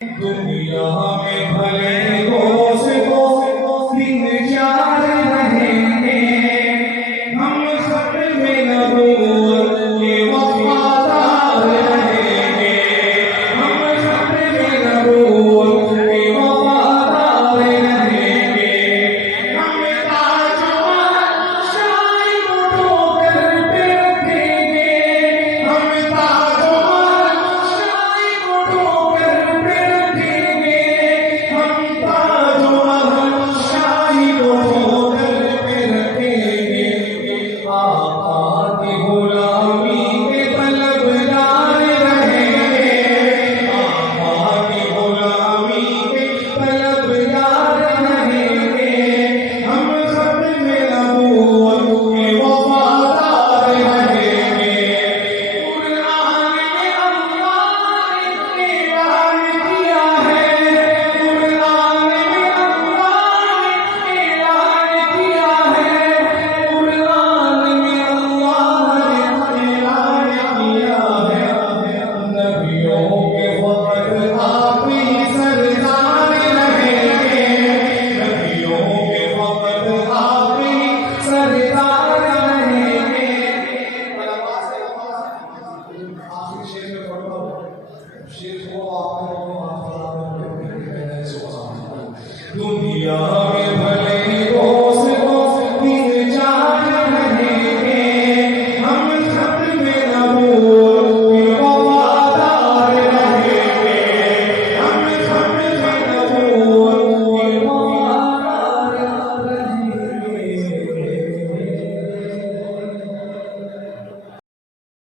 दुनिया में भले दोस्तों दिन चार रहेंगे, हम सब में नबूवत के वफादार रहेंगे, हम सब में नबूवत के वफादार रहेंगे। हम ताज महल शाही उठोकर पे रखेंगे, हम ताज महल शाही उठोकर पे रखेंगे, हम ताज महल शाही उठोकर पे रखेंगे। आका की गुलामी के तलबगार रहेंगे, आका की गुलामी के तलबगार रहेंगे, हम सब में नबूवत के वफादार रहेंगे। कुरान में अल्लाह ने ऐलान किया है, कुरान में अल्लाह ने ऐलान किया है, कुरान में अल्लाह ने ऐलान किया है। नबियों के वक्त आप ही सरदार रहेंगे, नबियों के वक्त आप ही सरदार रहेंगे। आखिरी शेर में पढ़ता हूँ, शेर को आपने माफ करा दुनिया